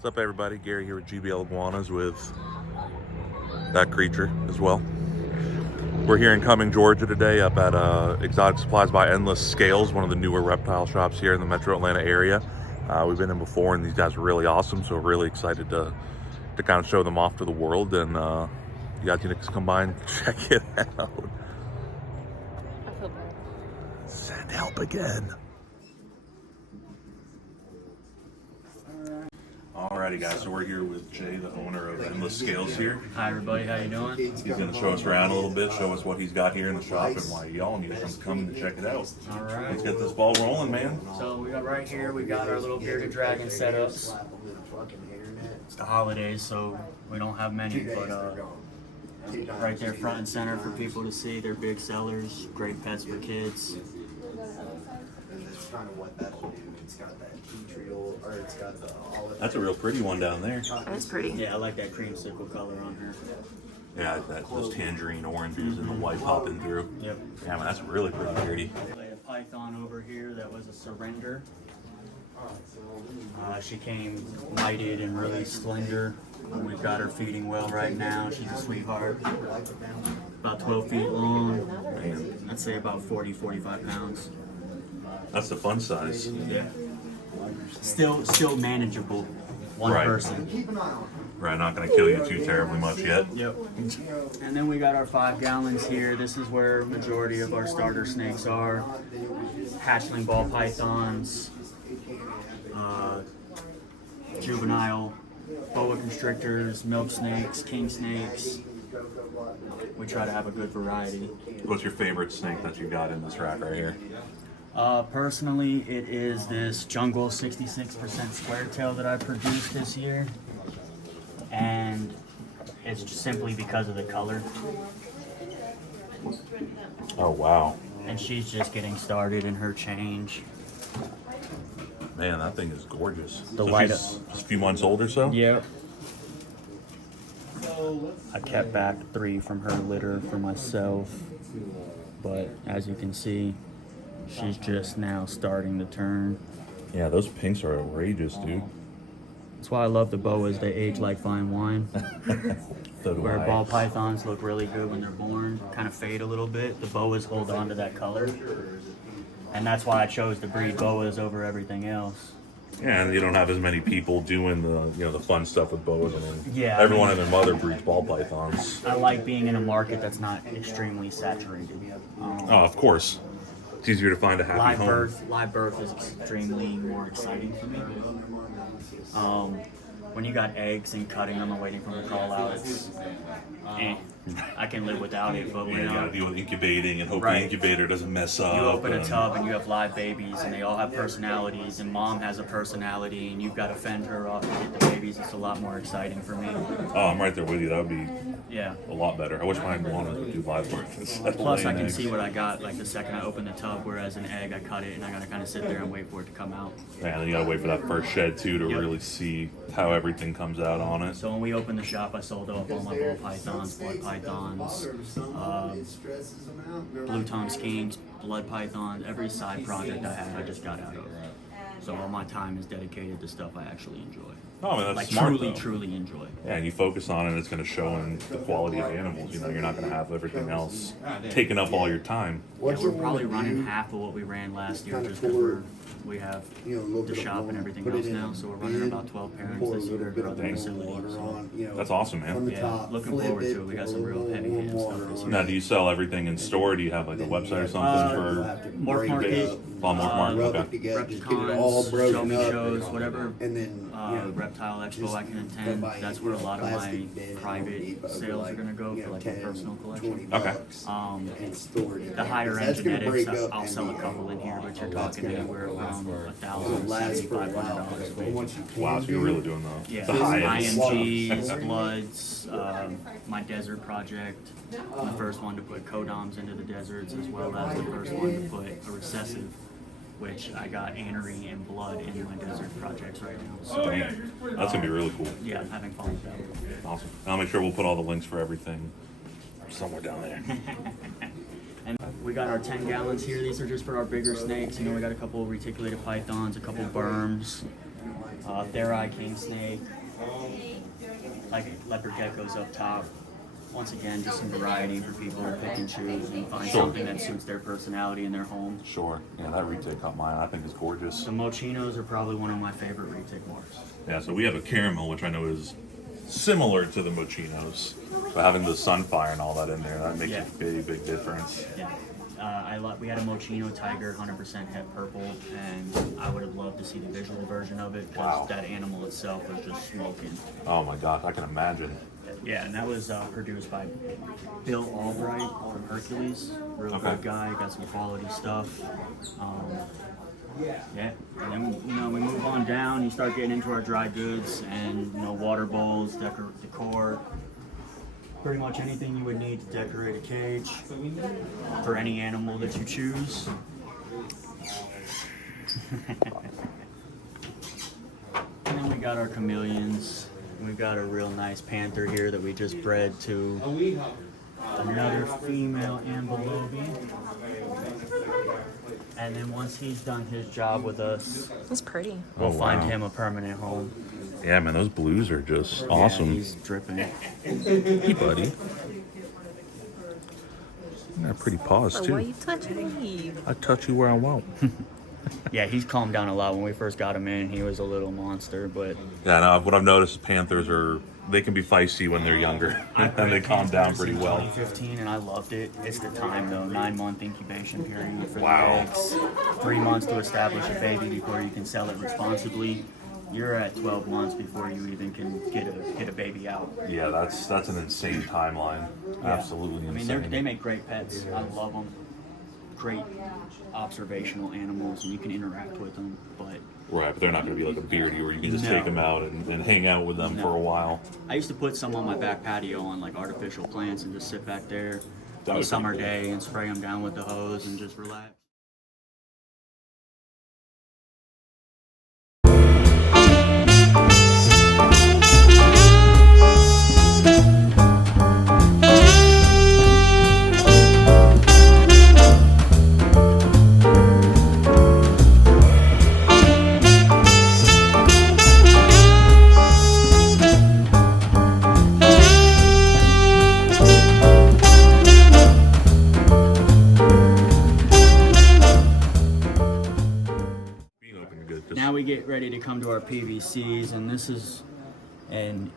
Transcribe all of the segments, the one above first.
What's up, everybody? Gary here with GBL Iguanas with that creature as well. We're here in Cumming, Georgia today up at Exotic Supplies by Endless Scales, one of the newer reptile shops here in the metro Atlanta area. We've been in before and these guys are really awesome, so we're really excited to kind of show them off to the world, and you guys need to come by and check it out. Send help again. Alrighty guys, so we're here with Jay, the owner of Endless Scales here. Hi everybody, how you doing? He's going to show us around a little bit, show us what he's got here in the shop and why y'all need to come to check it out. Alright. Let's get this ball rolling, man. So we got right here, we got our little bearded dragon setups. It's the holidays, so we don't have many, but right there front and center for people to see. They're big sellers, great pets for kids. That's a real pretty one down there. That's pretty. Yeah, I like that creamsicle color on her. Yeah, those tangerine oranges and the white popping through. Yep. Yeah, man, that's really pretty. A python over here that was a surrender. She came mighty and really slender. We've got her feeding well right now. She's a sweetheart. About 12 feet long. I'd say about 40-45 pounds. That's the fun size. Yeah. Still manageable. One Right. person. Right, not going to kill you too terribly much yet. Yep. And then we got our 5 gallons here. This is where majority of our starter snakes are. Hatchling ball pythons, juvenile boa constrictors, milk snakes, king snakes. We try to have a good variety. What's your favorite snake that you got in this rack right here? Personally, it is this jungle 66% square tail that I produced this year. And it's just simply because of the color. Oh, wow. And she's just getting started in her change. Man, that thing is gorgeous. The So light she's just a few months old or so? Yep. I kept back 3 from her litter for myself. But as you can see, she's just now starting to turn. Yeah, those pinks are outrageous, dude. That's why I love the boas. They age like fine wine. So do Where I. ball pythons look really good when they're born, kind of fade a little bit. The boas hold on to that color. And that's why I chose to breed boas over everything else. Yeah, and you don't have as many people doing the fun stuff with boas. I mean, Yeah, everyone and their mother breeds ball pythons. I like being in a market that's not extremely saturated. Oh, of course. It's easier to find a happy home. Live birth is extremely more exciting for me. When you got eggs and cutting them and waiting for them to crawl out, it's I can live without it. But Yeah, when you gotta deal with incubating and hope Right. the incubator doesn't mess up. you open a and- tub and you have live babies and they all have personalities, and mom has a personality and you've got to fend her off to get the babies, it's a lot more exciting for me. Oh, I'm right there with you. That would be Yeah. a lot better. I wish my iguanas would do live birth instead of Plus, I laying can eggs. see what I got like the second I open the tub, whereas an egg, I cut it and I gotta kind of sit there and wait for it to come out. Yeah, and then you gotta wait for that first shed too to Yep. really see how everything comes out on it. So when we opened the shop, I sold off all my ball pythons, blood pythons, blue tongue skinks, blood pythons. Every side project I had, I just got out of. So all my time is dedicated to stuff I actually enjoy. Oh, man, that's Like smart, truly, though. truly enjoy. Yeah, and you focus on it, it's going to show in the quality of animals. You know, you're not going to have everything else taking up all your time. Yeah, we're probably running half of what we ran last year just because we have the shop and everything else now. So we're running about 12 parents this year at our other facilities. So, That's awesome, man. yeah, looking forward to it. We got some real heavy hand stuff this year. Now, do you sell everything in store? Do you have like a website or something for Morph Market, Morph Market? Okay. Repticons, show me shows, whatever and then Reptile Expo I can attend. That's where a lot of my private sales are going to go for like my personal collection. Okay. The higher end genetics, I'll sell a couple in here, but you're talking anywhere around $1,000, $7,500. Wow, so you're really doing Yeah, the high end. IMGs, Bloods, my desert project. I'm the first one to put codoms into the deserts, as well as the first one to put a recessive, which I got anery and blood in my desert projects right now. So Dang. That's going to be really cool. yeah, I'm having fun with that. Awesome. I'll make sure we'll put all the links for everything somewhere down there. And we got our 10 gallons here. These are just for our bigger snakes. You know, we got a couple of reticulated pythons, a couple of berms. Theri king snake, like leopard geckos up top. Once again, just some variety for people to pick and choose and find something that suits their personality in their home. Sure. Yeah, that retake caught mine. I think is gorgeous. The mochinos are probably one of my favorite retake morphs. Yeah, so we have a caramel, which I know is similar to the mochinos. But having the sunfire and all that in there, that makes a big difference. Yeah. We had a Mochino Tiger, 100% het purple, and I would have loved to see the visual version of it because that animal itself was just smoking. Oh my God, I can imagine. Yeah, and that was produced by Bill Albright from Hercules. Real good guy, got some quality stuff. Yeah, and then we move on down. You start getting into our dry goods and water bowls, decor. Pretty much anything you would need to decorate a cage for any animal that you choose. And then we got our chameleons. We've got a real nice panther here that we just bred to another female ambelobi. And then once he's done his job with us, He's pretty. we'll find him a permanent home. Yeah, man, those blues are just awesome. Yeah, he's dripping. Hey, buddy. You got pretty paws, Oh, too. why are you touching me? I touch you where I want. Yeah, he's calmed down a lot. When we first got him in, he was a little monster, but Yeah, no, what I've noticed is panthers they can be feisty when they're younger, and they calm down pretty well. 2015, and I loved it. It's the time though, 9-month incubation period for the Wow. eggs, 3 months to establish a baby before you can sell it responsibly. You're at 12 months before you even can get a baby out. Yeah, that's an insane timeline. Absolutely I insane. mean, they make great pets. I love them. Great observational animals, and you can interact with them. But Right, but they're not going to be like a beardy where you can just take them out and hang out with them for a while. I used to put some on my back patio on like artificial plants and just sit back there That on a was summer cool. day and spray them down with the hose and just relax. Now we get ready to come to our PVCs, and this is an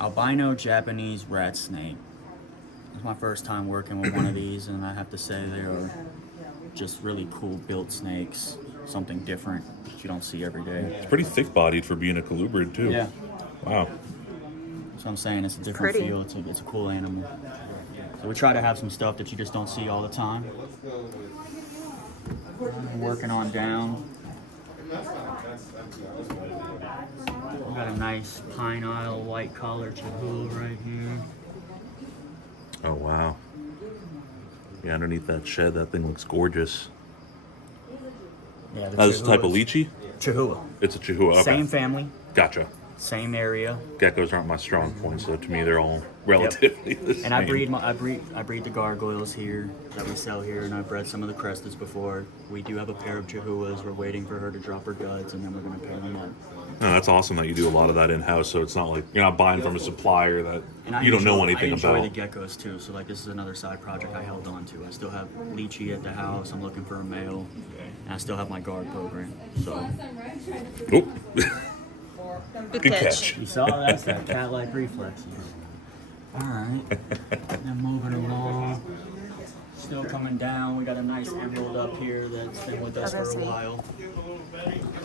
albino Japanese rat snake. It's my first time working with one of these, and I have to say they are just really cool built snakes. Something different that you don't see every day. It's pretty thick-bodied for being a colubrid, too. Yeah, Wow. that's what I'm saying. It's a different Pretty. feel. It's a cool animal. So we try to have some stuff that you just don't see all the time. Working on down. We got a nice Pine Isle white collar Chihuahua right here. Oh, wow. Yeah, underneath that shed, that thing looks gorgeous. Yeah, the That's the type of Chihuahuas. lychee? Chihuahua. It's a Chihuahua. Okay. Same family, Gotcha. same area. Geckos aren't my strong point, so to me they're all relatively the same. And I breed the gargoyles here that we sell here, and I bred some of the crestas before. We do have a pair of Chihuahuas. We're waiting for her to drop her duds, and then we're gonna pair them up. No, that's awesome that you do a lot of that in-house, so it's not like you're not buying from a supplier that And you don't know anything I enjoy about. the geckos too, so like this is another side project I held on to. I still have lychee at the house. I'm looking for a male, and I still have my guard program. So Oop. Good Good catch. catch. you saw that's that cat-like reflexes. All right, now moving along. Still coming down. We got a nice emerald up here that's been with us for a while.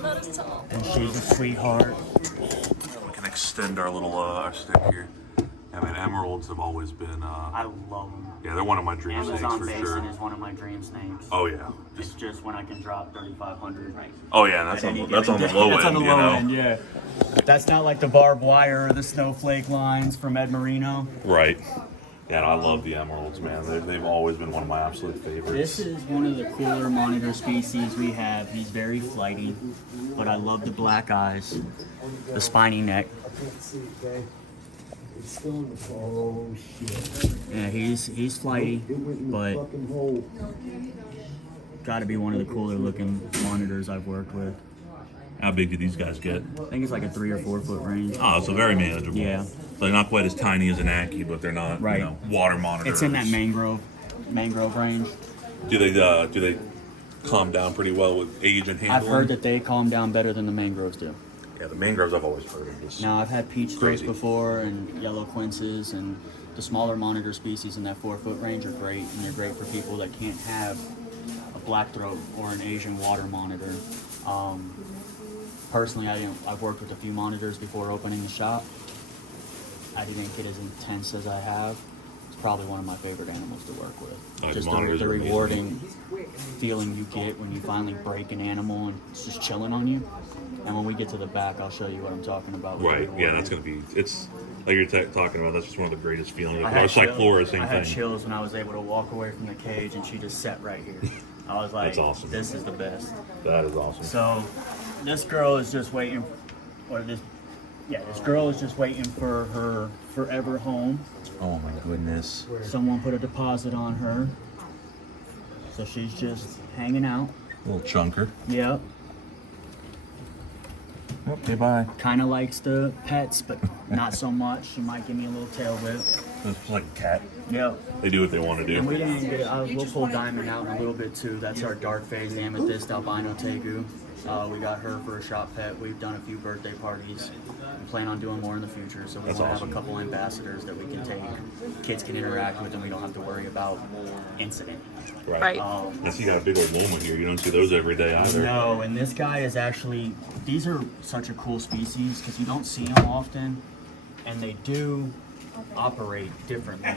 Not as tall. And she's a sweetheart. We can extend our little our stick here. I mean, emeralds have always been. I love them. Yeah, they're one of my dream snakes Amazon for basin sure. is one of my dream snakes. Oh yeah. It's just when I can drop 3,500. Oh yeah, that's on the low That's on end, the you low know. end, yeah. That's not like the barbed wire or the snowflake lines from Ed Marino. Right. Yeah, no, I love the emeralds, man. They've always been one of my absolute favorites. This is one of the cooler monitor species we have. He's very flighty, but I love the black eyes, the spiny neck. Oh shit. Yeah, he's flighty, but got to be one of the cooler looking monitors I've worked with. How big do these guys get? I think it's like a 3 or 4 foot range. Oh, so very manageable. Yeah. They're not quite as tiny as an Aki, but they're not, Right. water monitors. It's in that mangrove range. Do they calm down pretty well with age and handling? I've heard that they calm down better than the mangroves do. Yeah, the mangroves I've always heard of just Now I've had peach throats crazy. before and yellow quinces, and the smaller monitor species in that 4 foot range are great, and they're great for people that can't have a black throat or an Asian water monitor. Personally, I've worked with a few monitors before opening the shop. I didn't get as intense as I have. It's probably one of my favorite animals to work with. Oh, the Just monitors the are amazing. rewarding feeling you get when you finally break an animal and it's just chilling on you. And when we get to the back, I'll show you what I'm talking about. with the Right. Yeah, rewarding. that's gonna be. It's like you're talking about. That's just one of the greatest feelings. I had It's like chills- Flora, same I had thing. chills when I was able to walk away from the cage and she just sat right here. I was like, That's awesome. this is the best. That is awesome. So this girl is just waiting, this girl is just waiting for her forever home. Oh my goodness. Someone put a deposit on her. So she's just hanging out. Little chunker. Yep. Okay, bye. Kind of likes the pets, but not so much. She might give me a little tail whip. It's like a cat. Yep. They do what they want to do. And we didn't get we'll pull Diamond out in a little bit too. That's our dark phase amethyst albino tegu. We got her for a shop pet. We've done a few birthday parties. We plan on doing more in the future. So we That's want to awesome. have a couple ambassadors that we can take. Kids can interact with and we don't have to worry about incident. Right. I see you got a big old Loma here. You don't see those every day either. No, and this guy is actually, these are such a cool species because you don't see them often, and they do operate differently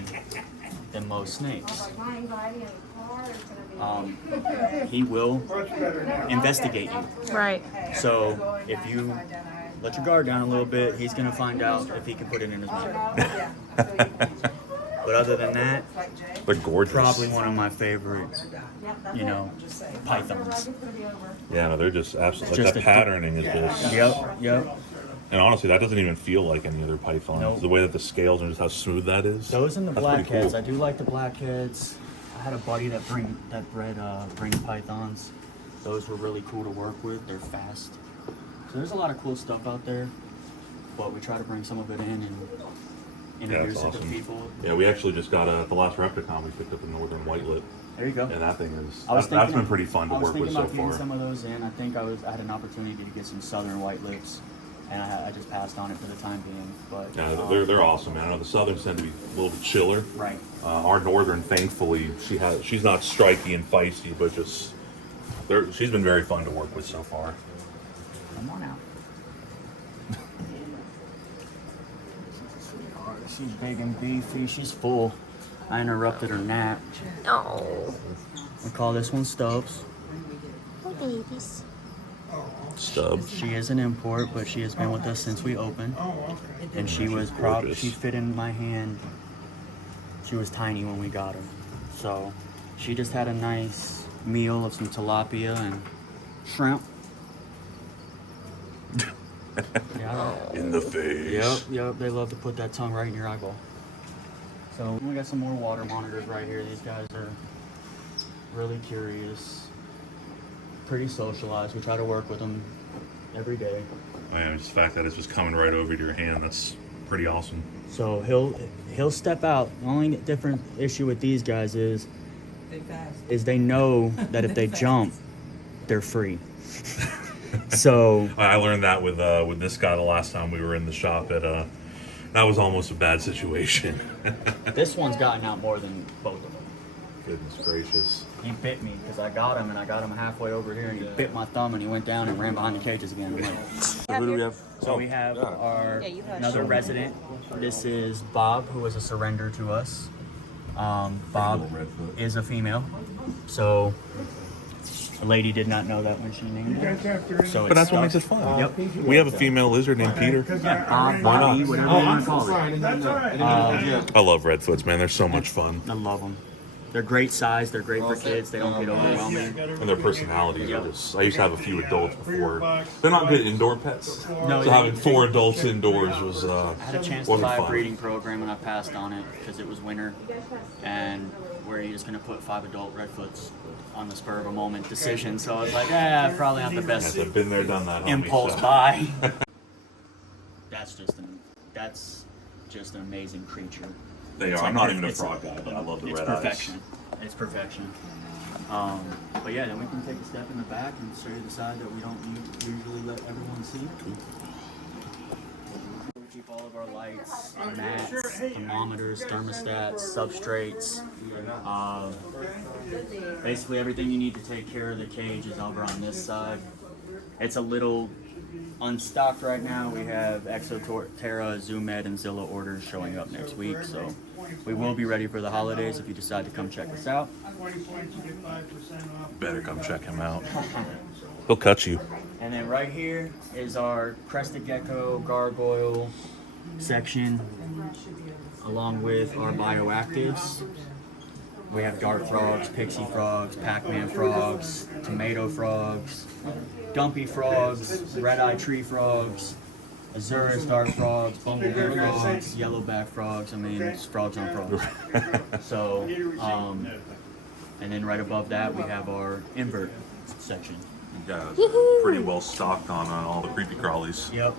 than most snakes. He will investigate you. Right. So if you let your guard down a little bit, he's gonna find out if he can put it in his mouth. But other than that, They're gorgeous. probably one of my favorite, pythons. Yeah, no, they're just absolutely. Just That a- patterning is just. Yep. And honestly, that doesn't even feel like any other python. Nope. The way that the scales and just how smooth that is. Those and the That's pretty blackheads. cool. I do like the blackheads. I had a buddy that bred ring pythons. Those were really cool to work with. They're fast. So there's a lot of cool stuff out there, but we try to bring some of it in and introduce that's it to awesome. people. Yeah, we actually just got the last Repticon we picked up a northern white lip, There you go. and that thing is I was that's thinking been pretty fun to I was work thinking with so about getting far. some of those in. I think I had an opportunity to get some southern white lips, and I just passed on it for the time being. But Yeah, they're awesome, man. I know the Southerns tend to be a little bit chiller. right. Our Northern, thankfully, she's not striky and feisty, but just she's been very fun to work with so far. Come on out. She's big and beefy. She's full. I interrupted her nap. Oh. We call this one Stubbs. Babies. Stubbs. She is an import, but she has been with us since we opened. And she was gorgeous. she fit in my hand. She was tiny when we got her. So she just had a nice meal of some tilapia and shrimp. Yeah. In the face. Yep. They love to put that tongue right in your eyeball. So we got some more water monitors right here. These guys are really curious, pretty socialized. We try to work with them every day. Man, just the fact that it's just coming right over to your hand, that's pretty awesome. So he'll step out. The only different issue with these guys is they know that if they jump, they're free. So I learned that with this guy the last time we were in the shop at that was almost a bad situation. this one's gotten out more than both of them. Goodness gracious. He bit me because I got him halfway over here and he bit my thumb and he went down and ran behind the cages again. I'm like, Who do we have? so we have our Yeah, you had another resident. This is Bob, who was a surrender to us. Bob is a female, so the lady did not know that when she named it. So But that's what stuck. makes it fun. Yep. We have a female lizard named Peter. Yeah, Bob, Bobby, whatever you want to call it. I love redfoots, man. They're so much fun. I love them. They're great size. They're great for kids. They don't get overwhelming. And their personalities are just. I used to have a few adults before. They're not good indoor pets. No, So having 4 adults indoors was I had a chance to wasn't buy a fun. breeding program and I passed on it because it was winter, and where you're just gonna put 5 adult redfoots on the spur of a moment decision. So I was like, probably not the best I've been there, done that. Homie, impulse so. buy. That's just an amazing creature. They are. I'm not even a frog guy, but I love the red perfection. eyes. It's perfection. But yeah, then we can take a step in the back and show you the side that we don't usually let everyone see. We keep all of our lights, mats, thermometers, thermostats, substrates. Basically everything you need to take care of the cage is over on this side. It's a little unstocked right now. We have Exoterra, Zoom Ed, and Zilla orders showing up next week, so we will be ready for the holidays if you decide to come check us out. Better come check him out. He'll cut you. And then right here is our crested gecko gargoyle section, along with our bioactives. We have dart frogs, pixie frogs, Pac-Man frogs, tomato frogs, dumpy frogs, red-eye tree frogs, Azurus dart frogs, bumblebee frogs, yellowback frogs. I mean, it's frogs on frogs. So, and then right above that we have our invert section. Yeah, pretty well stocked on all the creepy crawlies. Yep.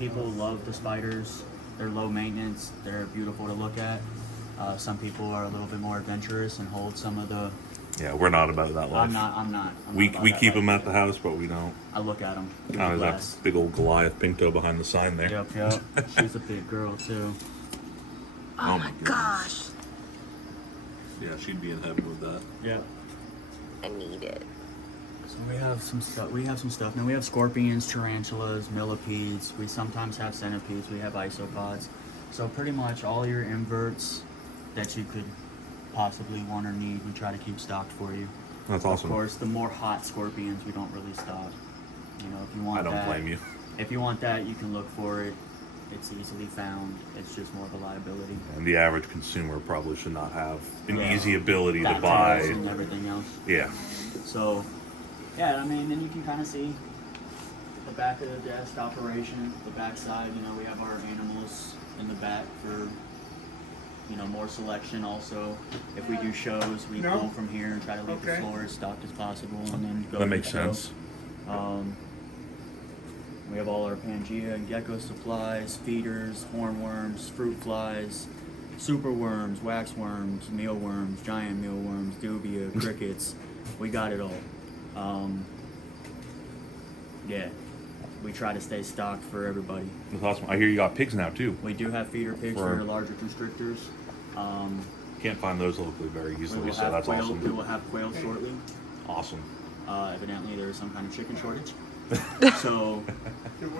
People love the spiders. They're low maintenance. They're beautiful to look at. Some people are a little bit more adventurous and hold some of the. Yeah, we're not about that life. I'm not. We keep them at the house, but we don't. I look at them. Oh, that big old Goliath Pinto behind the sign there. Yep. She's a big girl too. Oh my gosh. Yeah, she'd be in heaven with that. Yep. I need it. So we have some stuff. Now we have scorpions, tarantulas, millipedes. We sometimes have centipedes. We have isopods. So pretty much all your inverts that you could possibly want or need, we try to keep stocked for you. That's awesome. Of course, the more hot scorpions we don't really stock. You know, if you want I don't blame you. If you want that, you can look for it. It's easily found. It's just more of a liability. And the average consumer probably should not have an Yeah. easy ability to Back buy. tails and everything else. Yeah. So, yeah, I mean, then you can kind of see the back of the desk operation, the back side. You know, we have our animals in the back for, you know, more selection also. If we do shows, we pull from here and try to leave the floor as stocked as possible and then go That to makes the show. sense. We have all our Pangea and gecko supplies, feeders, hornworms, fruit flies, super worms, wax worms, mealworms, giant mealworms, dubia, crickets. We got it all. Yeah, we try to stay stocked for everybody. That's awesome. I hear you got pigs now too. We do have feeder pigs for your larger constrictors. Can't find those locally very We easily, will so have that's quail. awesome. We will have quail shortly. Awesome. Evidently, there is some kind of chicken shortage. So,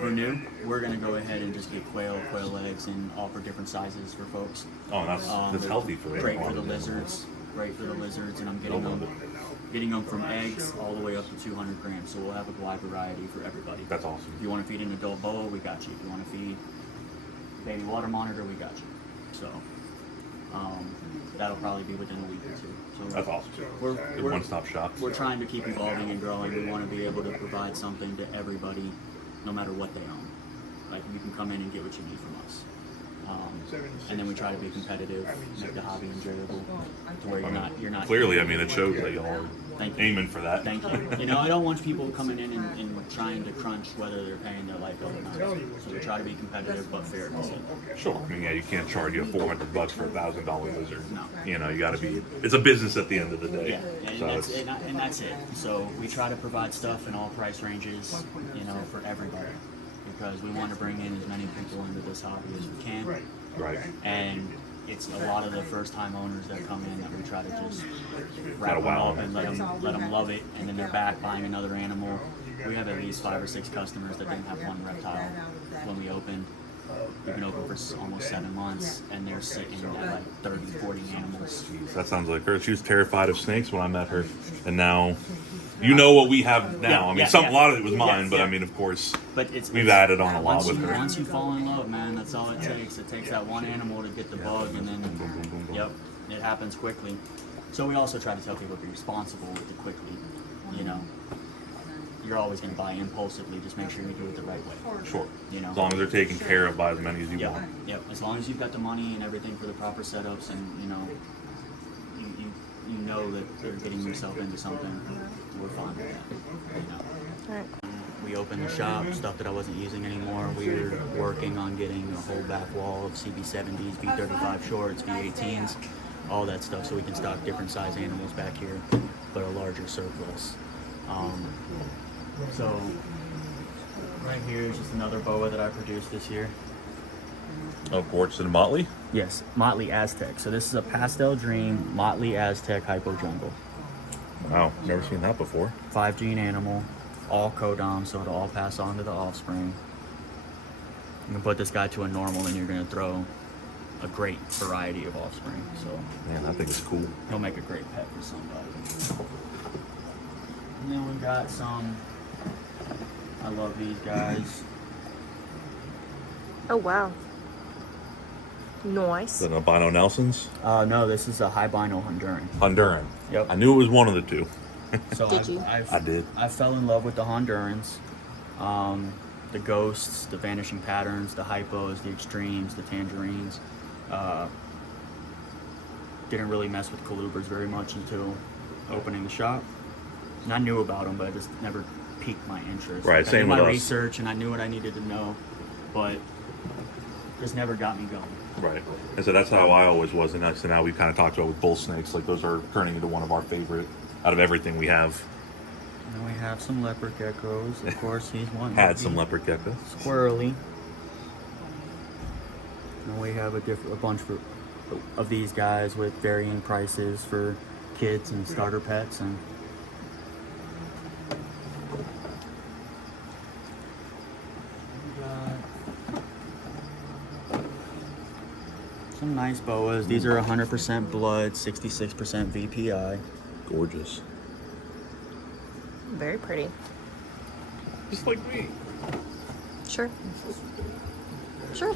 for new, we're gonna go ahead and just get quail eggs, and offer different sizes for folks. Oh, that's They're healthy for great for the everyone. lizards. Great for the lizards, and I'm getting them from eggs all the way up to 200 grams. So we'll have a wide variety for everybody. That's awesome. If you want to feed an adult boa, we got you. If you want to feed baby water monitor, we got you. So that'll probably be within a week or two. So That's awesome. We're One-stop shop. we're trying to keep evolving and growing. We want to be able to provide something to everybody, no matter what they own. Like, you can come in and get what you need from us. And then we try to be competitive, make the hobby enjoyable, to where you're not. Clearly, I mean, it shows that y'all are Thank you. aiming for that. Thank you. You know, I don't want people coming in and trying to crunch whether they're paying their light bill or not. So we try to be competitive but fair. Sure. I mean, yeah, you can't charge you $400 for a $1,000 lizard. No. You know, you got to be. It's a business at the end of the day. Yeah, and So that's it's- and that's it. So we try to provide stuff in all price ranges, you know, for everybody, because we want to bring in as many people into this hobby as we can. right. And it's a lot of the first-time owners that come in that we try to just Gotta wrap them wow up them. and let them love it, and then they're back buying another animal. We have at least 5 or 6 customers that didn't have one reptile when we opened. We've been open for almost 7 months, and they're sitting at like 30, 40 animals. That sounds like her. She was terrified of snakes when I met her, and now, you know what we have now. I mean, a lot of it was mine, but I mean, of course, But we've added on a lot with her. Once you fall in love, man, that's all it takes. It takes that one animal to get the bug, and then, yep, it happens quickly. So we also try to tell people to be responsible with it quickly. You know, you're always going to buy impulsively. Just make sure you do it the right way. Sure. You know, As long as they're taken care of by as many as you Yep, want. yep. As long as you've got the money and everything for the proper setups, and you know, you know that they're getting themselves into something, we're fine with that. You know? Alright. We opened the shop, stuff that I wasn't using anymore. We were working on getting a whole back wall of CB70s, V35 shorts, V18s, all that stuff, so we can stock different size animals back here, but a larger surplus. So right here is just another boa that I produced this year. Oh, gorgeous. And Motley? Yes, Motley Aztec. So this is a Pastel Dream Motley Aztec Hypo Jungle. Wow, never seen that before. 5 gene animal, all codom, so it'll all pass on to the offspring. You can put this guy to a normal and you're gonna throw a great variety of offspring. So Man, that thing is cool. he'll make a great pet for somebody. And then we got some, I love these guys. Oh, wow. Nice. Is that an albino Nelson's? No, this is a Albino Honduran. Honduran. Yep. I knew it was one of the two. So Did you? I did. I fell in love with the Hondurans, the ghosts, the vanishing patterns, the hypos, the extremes, the tangerines. Didn't really mess with colubers very much until opening the shop. And I knew about them, but it just never piqued my interest. Right, I same did with my us. research and I knew what I needed to know, but just never got me going. Right. And so that's how I always was. And so now we've kind of talked about with bull snakes. Like those are turning into one of our favorite out of everything we have. And we have some leopard geckos. Of course, he's one. Had some leopard geckos. Squirrely. And we have a bunch of these guys with varying prices for kids and starter pets. And we got some nice boas. These are 100% blood, 66% VPI. Gorgeous. Very pretty. Just like me. Sure. Sure.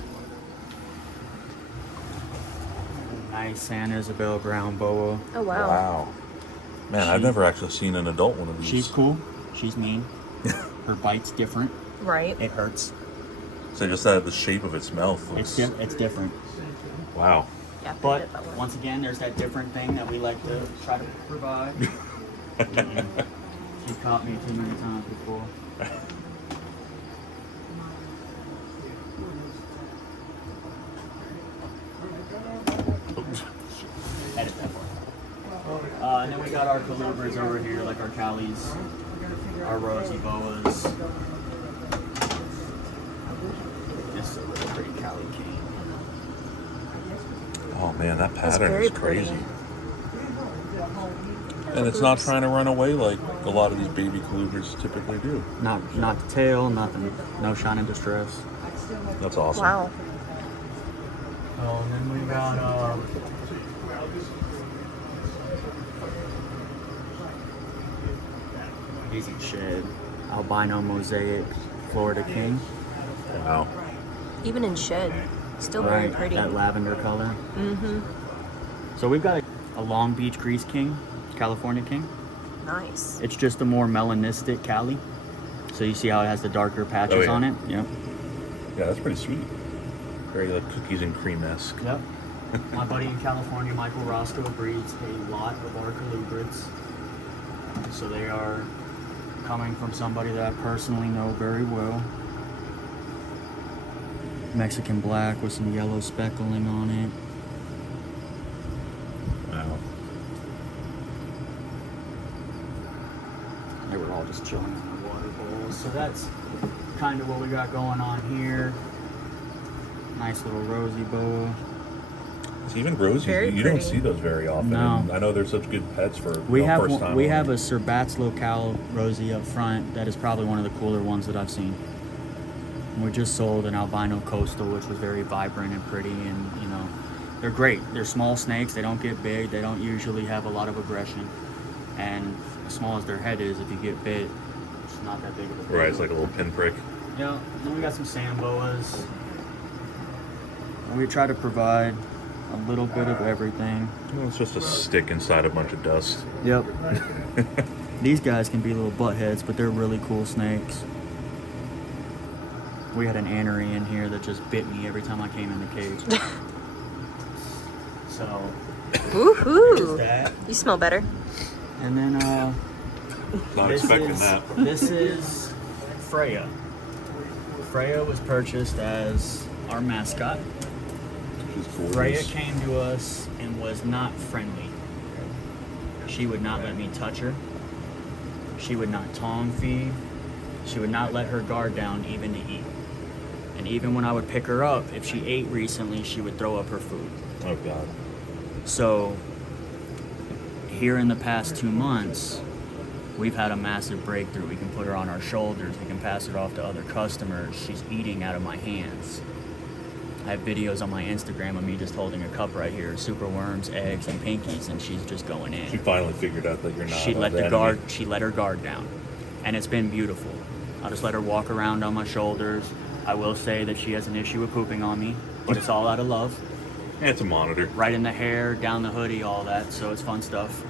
Nice San Isabel brown boa. Oh, wow. Wow. Man, I've never actually seen an adult one of these. She's cool. She's mean. Her bite's different. Right. It hurts. So just that the shape of its mouth It's looks... it's different. Wow. Yeah, But once again, there's that different thing that we like to try to provide. She's caught me too many times before. Edit that part. And then we got our colubers over here, like our callies, our rosy boas. This is a really pretty cali king. Oh man, that That's pattern very is crazy. pretty. And it's not trying to run away like a lot of these baby colubers typically do. Not the tail, nothing. No shine in distress. That's awesome. Wow. Oh, and then we got he's in shed. Albino mosaic Florida King. Wow. Even in shed. Still very Right, pretty. that lavender color. Mm-hmm. So we've got a Long Beach Grease King, California King. Nice. It's just a more melanistic Cali. So you see how it has the darker patches yeah. on it? Yep. Yeah, that's pretty sweet. Very like cookies and cream-esque. Yep. My buddy in California, Michael Roscoe, breeds a lot of our colubrids. So they are coming from somebody that I personally know very well. Mexican black with some yellow speckling on it. Wow. They were all just chilling in the water bowls. So that's kind of what we got going on here. Nice little rosy boa. It's even rosies. Very You don't pretty. see those very often. No. And I know they're such good pets for We have first time. we have a Sir Bats Locale rosy up front. That is probably one of the cooler ones that I've seen. And we just sold an albino coastal, which was very vibrant and pretty, and you know, they're great. They're small snakes. They don't get big. They don't usually have a lot of aggression. And as small as their head is, if you get bit, it's not that big of a deal. Right, it's like a little pinprick. Yeah. Then we got some samboas. And we try to provide a little bit of everything. Well, it's just a stick inside a bunch of dust. Yep. These guys can be little butt heads, but they're really cool snakes. We had an anery in here that just bit me every time I came in the cage. So Woohoo! That. You smell better. And then Not this expecting is, that. This is Freya. Freya was purchased as our mascot. She's gorgeous. Freya came to us and was not friendly. She would not let me touch her. She would not tongue feed. She would not let her guard down even to eat. And even when I would pick her up, if she ate recently, she would throw up her food. Oh God. So here in the past 2 months, we've had a massive breakthrough. We can put her on our shoulders. We can pass it off to other customers. She's eating out of my hands. I have videos on my Instagram of me just holding a cup right here, super worms, eggs, and pinkies, and she's just going in. She finally figured out that you're not. She let the the enemy. guard. She let her guard down, and it's been beautiful. I'll just let her walk around on my shoulders. I will say that she has an issue with pooping on me, but it's all out of love. Yeah, it's a monitor. Right in the hair, down the hoodie, all that. So it's fun stuff.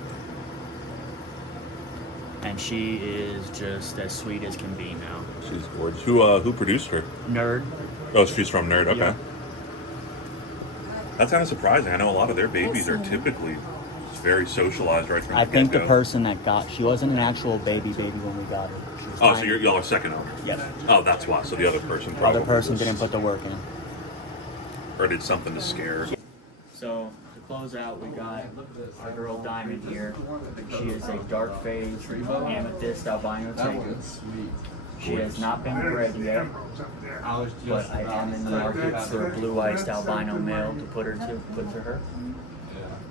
And she is just as sweet as can be now. She's gorgeous. Who produced her? Nerd. Oh, she's from Nerd. Okay. Yeah. That's kind of surprising. I know a lot of their babies are typically very socialized right from I the think the get-go. person that she wasn't an actual baby when we got her. She was Oh, so tiny. y'all are second owner. Yep. Oh, that's why. So the other person The probably other person was- didn't put the work in. or did something to scare her. So to close out, we got our girl Diamond here. She is a dark phase amethyst albino tiger. She has not been bred yet, but I am in the market for a blue-iced albino male to put to her.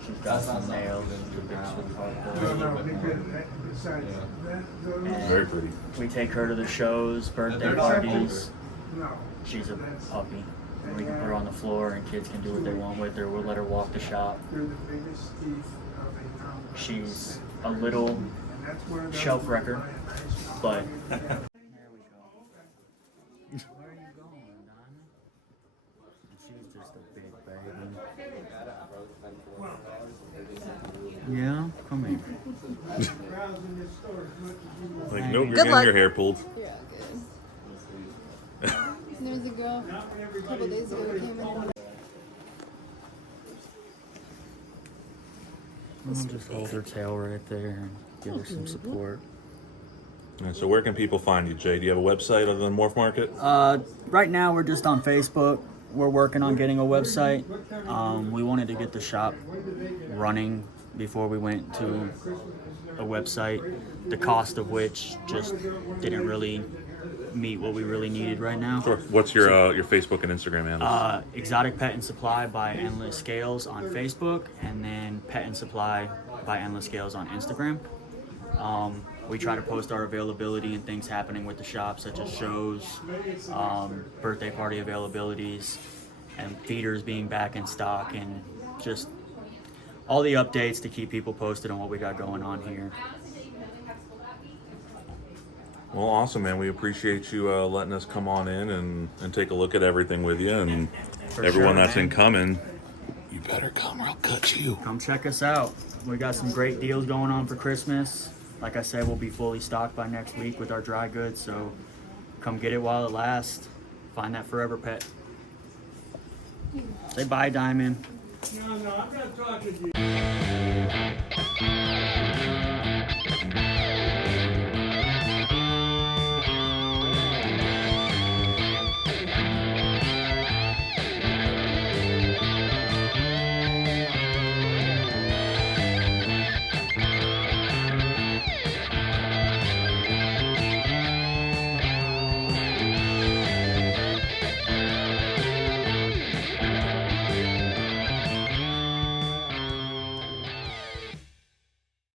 She's got some nails and a big sweetheart. Very pretty. We take her to the shows, birthday parties. She's a puppy. And we can put her on the floor and kids can do what they want with her. We'll let her walk the shop. She's a little shelf wrecker, but there we go. Where are you going, Diamond? She's just a big baby. Yeah, come here. Like, nope, you're Good getting luck. your hair pulled. Yeah, good. There was a girl a couple days ago who came in. I'll just hold her tail right there and give her some support. And so where can people find you, Jay? Do you have a website other than Morph Market? Right now we're just on Facebook. We're working on getting a website. We wanted to get the shop running before we went to a website, the cost of which just didn't really meet what we really needed right now. Sure. What's your Facebook and Instagram handles? Exotic Pet and Supply by Endless Scales on Facebook, and then Pet and Supply by Endless Scales on Instagram. We try to post our availability and things happening with the shop, such as shows, birthday party availabilities, and feeders being back in stock, and just all the updates to keep people posted on what we got going on here. Well, awesome, man. We appreciate you letting us come on in and take a look at everything with you. And For everyone sure, that's man. in Cumming, you better come or I'll cut you. Come check us out. We got some great deals going on for Christmas. Like I said, we'll be fully stocked by next week with our dry goods, so come get it while it lasts. Find that forever pet. Say bye, Diamond. No, I'm not talking to you.